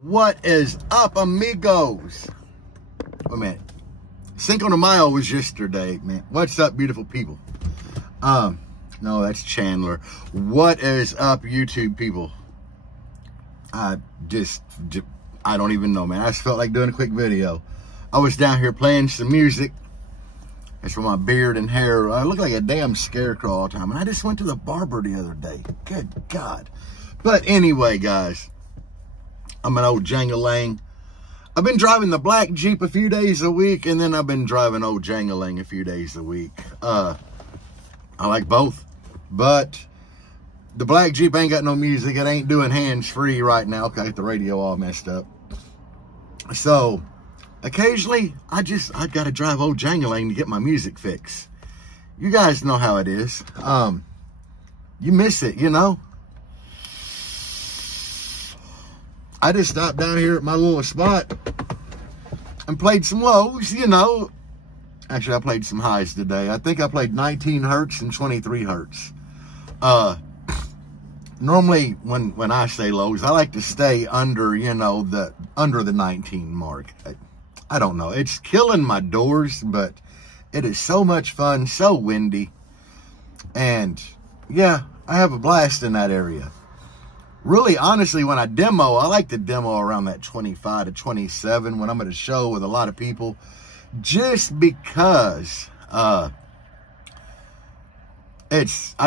What is up, amigos? Wait a minute. Cinco de Mayo was yesterday, man. What's up, beautiful people? No, that's Chandler. What is up, YouTube people? I don't even know, man. I just felt like doing a quick video. I was down here playing some music. That's where my beard and hair, I look like a damn scarecrow all the time. And I just went to the barber the other day. Good God. But anyway, guys, I'm an old Jangalang. I've been driving the black Jeep a few days a week, and then I've been driving old Jangalang a few days a week. I like both, but the black Jeep ain't got no music. It ain't doing hands-free right now. I got the radio all messed up. So occasionally, I got to drive old Jangalang to get my music fix. You guys know how it is. You miss it, you know. I just stopped down here at my little spot and played some lows, you know. Actually, I played some highs today. I think I played 19 hertz and 23 hertz. Normally, when I say lows, I like to stay under, you know, under the 19 mark. I don't know. It's killing my doors, but it is so much fun, so windy. And, yeah, I have a blast in that area. Really, honestly, when I demo, I like to demo around that 25 to 27 when I'm at a show with a lot of people. Just because I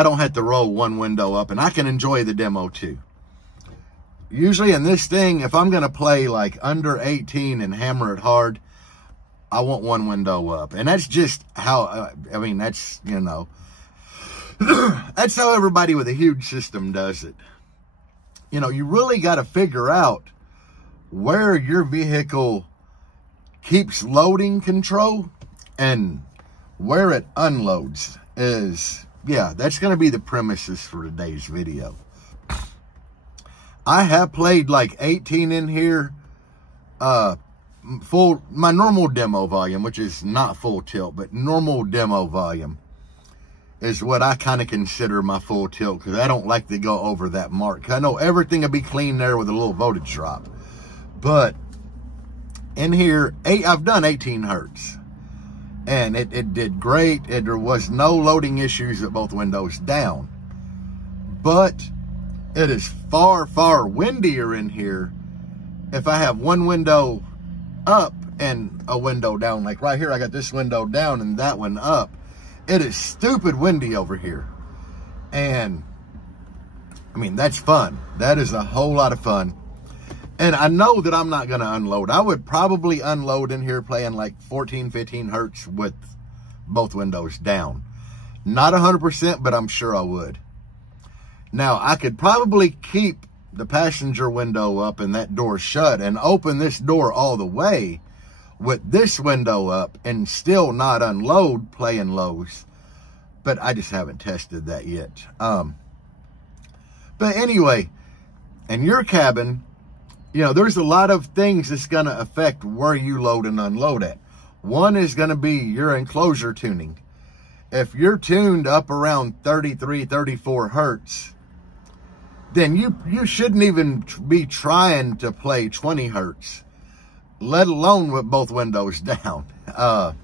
don't have to roll one window up, and I can enjoy the demo too. Usually in this thing, if I'm going to play like under 18 and hammer it hard, I want one window up. And that's just how, I mean, that's, you know, that's how everybody with a huge system does it. You know, you really got to figure out where your vehicle keeps loading control and where it unloads is, yeah, that's going to be the premises for today's video. I have played like 18 in here, my normal demo volume, which is not full tilt, but normal demo volume is what I kind of consider my full tilt, because I don't like to go over that mark. I know everything will be clean there with a little voltage drop. But in here, I've done 18 hertz. And it did great. There was no loading issues at both windows down. But it is far, far windier in here if I have one window up and a window down. Like right here, I got this window down and that one up. It is stupid windy over here. And, I mean, that's fun. That is a whole lot of fun. And I know that I'm not going to unload. I would probably unload in here playing like 14, 15 hertz with both windows down. Not 100%, but I'm sure I would. Now, I could probably keep the passenger window up and that door shut and open this door all the way with this window up and still not unload playing lows. But I just haven't tested that yet. But anyway, in your cabin, you know, there's a lot of things that's going to affect where you load and unload at. One is going to be your enclosure tuning. If you're tuned up around 33, 34 hertz, then you shouldn't even be trying to play 20 hertz. Let alone with both windows down. And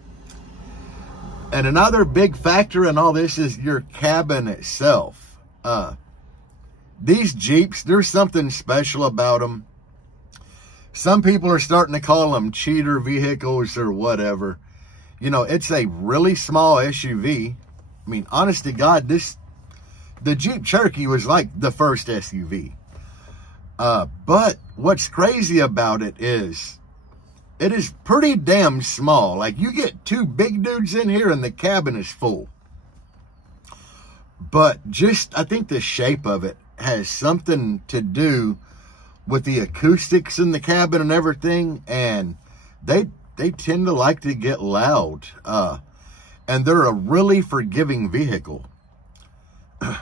another big factor in all this is your cabin itself. These Jeeps, there's something special about them. Some people are starting to call them cheater vehicles or whatever. You know, it's a really small SUV. I mean, honest to God, the Jeep Cherokee was like the first SUV. But what's crazy about it is pretty damn small. Like, you get two big dudes in here and the cabin is full. But just, I think the shape of it has something to do with the acoustics in the cabin and everything. And they tend to like to get loud. And they're a really forgiving vehicle.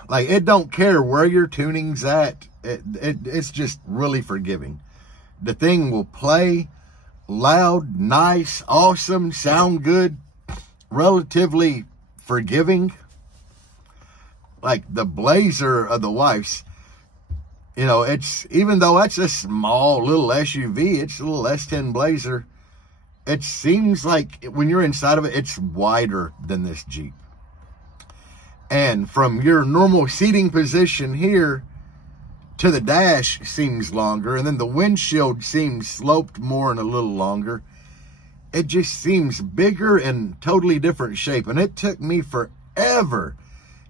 Like, it don't care where your tuning's at. It's just really forgiving. The thing will play loud, nice, awesome, sound good, relatively forgiving. Like the Blazer of the wife's, you know, it's, even though it's a small little SUV, it's a little S10 Blazer, it seems like when you're inside of it, it's wider than this Jeep. And from your normal seating position here to the dash seems longer, and then the windshield seems sloped more and a little longer. It just seems bigger and totally different shape. And it took me forever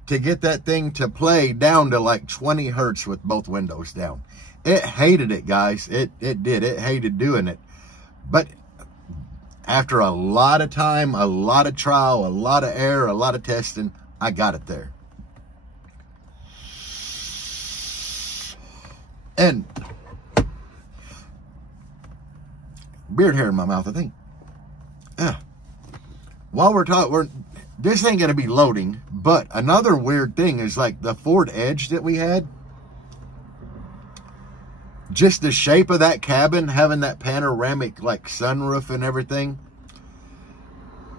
to get that thing to play down to like 20 hertz with both windows down. It hated it, guys. It did. It hated doing it. But after a lot of time, a lot of trial, a lot of error, a lot of testing, I got it there. And beard hair in my mouth, I think. While we're talking, this ain't going to be loading, but another weird thing is like the Ford Edge that we had. Just the shape of that cabin, having that panoramic like sunroof and everything.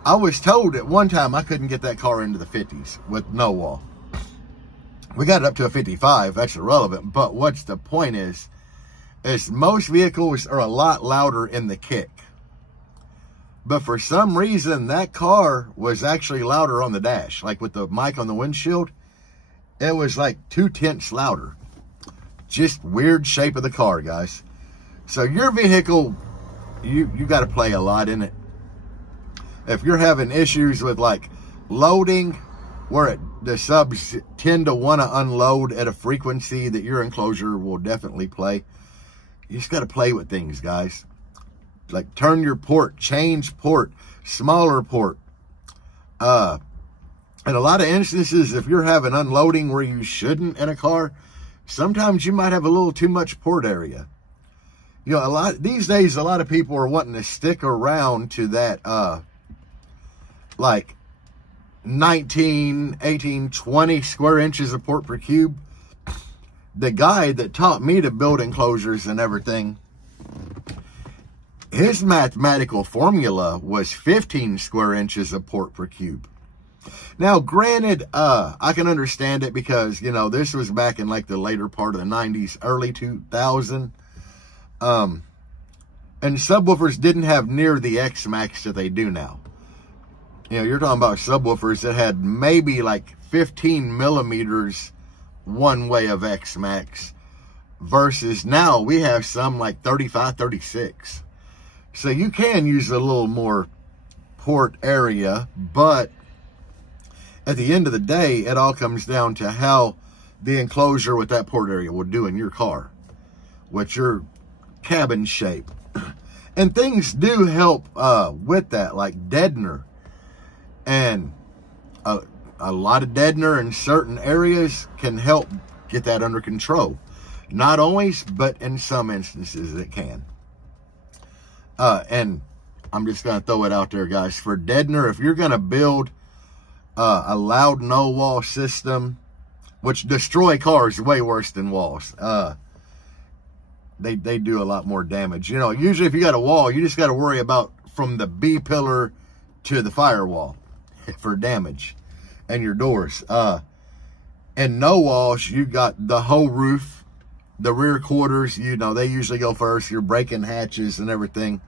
I was told at one time I couldn't get that car into the 50s with no wall. We got it up to a 55. That's irrelevant. But what's the point is most vehicles are a lot louder in the kick. But for some reason, that car was actually louder on the dash. Like with the mic on the windshield, it was like 2/10 louder. Just weird shape of the car, guys. So your vehicle, you got to play a lot in it. If you're having issues with like loading, where the subs tend to want to unload at a frequency that your enclosure will definitely play, you just got to play with things, guys. Like turn your port, change port, smaller port. In a lot of instances, if you're having unloading where you shouldn't in a car, sometimes you might have a little too much port area. You know, these days, a lot of people are wanting to stick around to that, like 19, 18, 20 square inches of port per cube. The guy that taught me to build enclosures and everything, his mathematical formula was 15 square inches of port per cube. Now, granted, I can understand it because, you know, this was back in like the later part of the 90s, early 2000. And subwoofers didn't have near the X-Max that they do now. You know, you're talking about subwoofers that had maybe like 15 millimeters one way of X-Max versus now we have some like 35, 36. So you can use a little more port area, but at the end of the day, it all comes down to how the enclosure with that port area will do in your car, with your cabin shape. And things do help with that, like deadener. And a lot of deadener in certain areas can help get that under control. Not always, but in some instances it can. And I'm just going to throw it out there, guys. For deadener, if you're going to build a loud no-wall system, which destroy cars way worse than walls, they do a lot more damage. You know, usually if you got a wall, you just got to worry about from the B-pillar to the firewall for damage, and your doors. And no walls, you got the whole roof, the rear quarters, you know, they usually go first, your braking hatches and everything.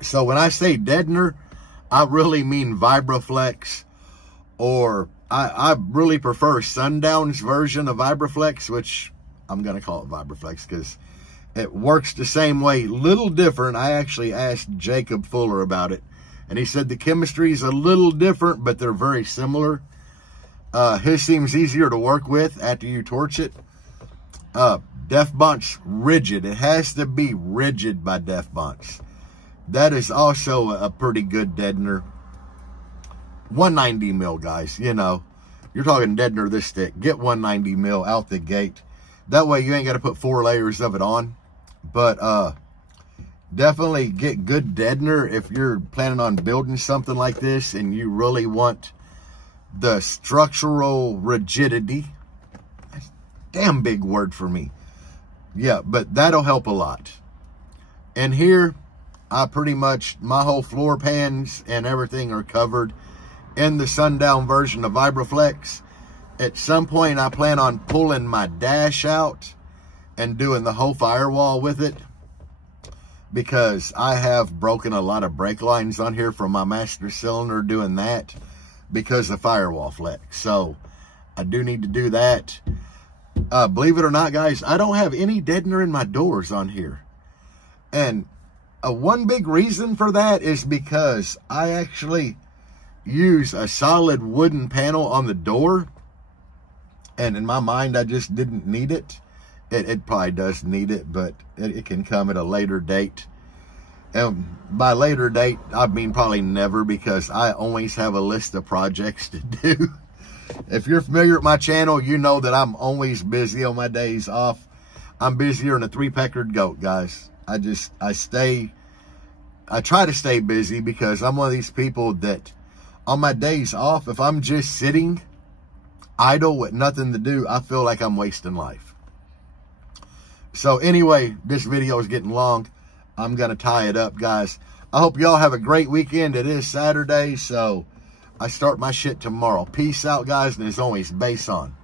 So when I say deadener, I really mean Vibraflex, or I really prefer Sundown's version of Vibraflex, which I'm going to call it Vibraflex because it works the same way, little different. I actually asked Jacob Fuller about it, and he said the chemistry is a little different, but they're very similar. His seems easier to work with after you torch it. Defbont's rigid. It has to be rigid by Defbont's. That is also a pretty good deadener. 190 mil, guys. You know, you're talking deadener this thick. Get 190 mil out the gate. That way you ain't got to put 4 layers of it on. But definitely get good deadener if you're planning on building something like this and you really want the structural rigidity. damn big word for me. Yeah, but that'll help a lot. And here, I pretty much, my whole floor pans and everything are covered in the sundown version of Vibraflex. At some point, I plan on pulling my dash out and doing the whole firewall with it, because I have broken a lot of brake lines on here from my master cylinder doing that because of firewall flex. So I do need to do that. Believe it or not, guys, I don't have any deadener in my doors on here. And one big reason for that is because I actually use a solid wooden panel on the door. And in my mind, I just didn't need it. It probably does need it, but it can come at a later date. And by later date, I mean probably never, because I always have a list of projects to do. If you're familiar with my channel, you know that I'm always busy on my days off. I'm busier than a three-peckered goat, guys. I try to stay busy, because I'm one of these people that on my days off, if I'm just sitting idle with nothing to do, I feel like I'm wasting life. So anyway, this video is getting long. I'm going to tie it up, guys. I hope y'all have a great weekend. It is Saturday, so I start my shit tomorrow. Peace out, guys, and as always, bass on.